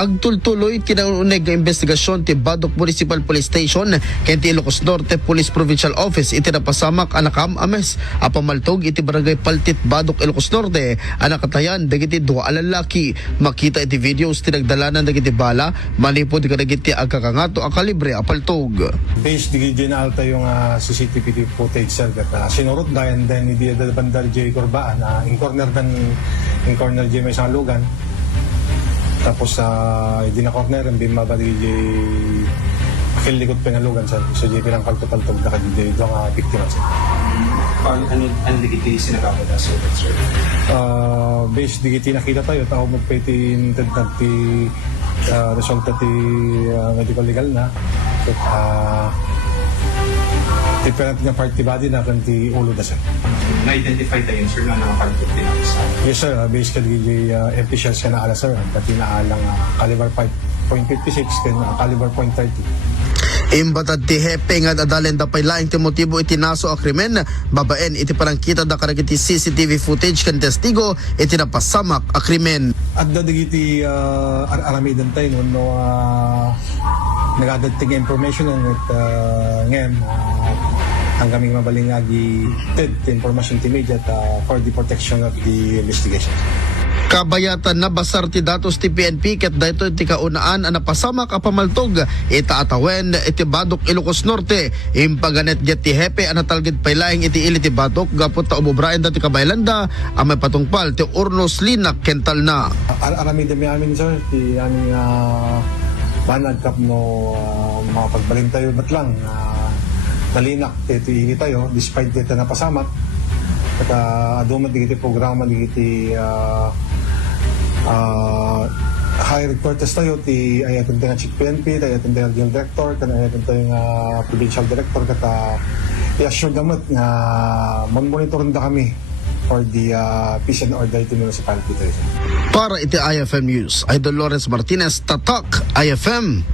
Agtultuloy kinaunig nga investigasyon ti Badok Municipal Police Station ken ti Ilocos Norte Police Provincial Office iti napasamak anakam ames a pamaltog iti barangay Paltit Badok Ilocos Norte anakatayan dagiti duwa a lalaki. Makita iti videos ti nagdalanan dagiti bala manipod kadagiti agkakangato a kalibre a paltog. Based di alta yung CCTV footage sir kat sinurot dayan then di bandar J Corbaan in corner J may isang lugan. Tapos di na corner ang bimaba di kilikot pengalugan sa JP ng palto-paltog na kadidi doon ang biktima sir. Ano digiti sinagawa na sir? Based digiti nakita tayo tao magpaitin ti resulta ti medical legal na ti penalty ng party body na kanti ulo na sir. Na-identify tayo sir na nakapaltog din ako sa... Yes sir, based ka di empty shells ka na ala sir, pati na alang caliber 5.56 kan caliber .30. Imbatad ti hepe nga dadalen da pay laing ti motibo iti naso a krimen babaen iti parangkita da karagiti CCTV footage ken testigo iti napasamak a krimen. At dadigiti aramidan tayo no nagadating information at ngem ang kaming mabalingagi information ti media for the protection of the investigation. Kabayatan na basar ti datos ti PNP ket dayto ti kaunaan a napasamak a pamaltog itaatawen iti Badok Ilocos Norte impaganet jet ti hepe a natalged paylaing iti ili ti Badok gapot ta umobraen dati kabaylanda a may patungpal ti Urnos Linak Kental na. Arami dami amin sir ti aming banag kap no mga pagbalin tayo ba't lang nalinak ito ini tayo despite dito napasamak at adumat digiti programa digiti high reporters tayo ti ayatan tayo chief PNP ayatan tayo regional director kan ayatan tayo provincial director kata i-assure gamot nga monitor na kami for the peace and order iti municipality tayo. Para iti IFM News, Idol Lawrence Martinez, Tatak IFM.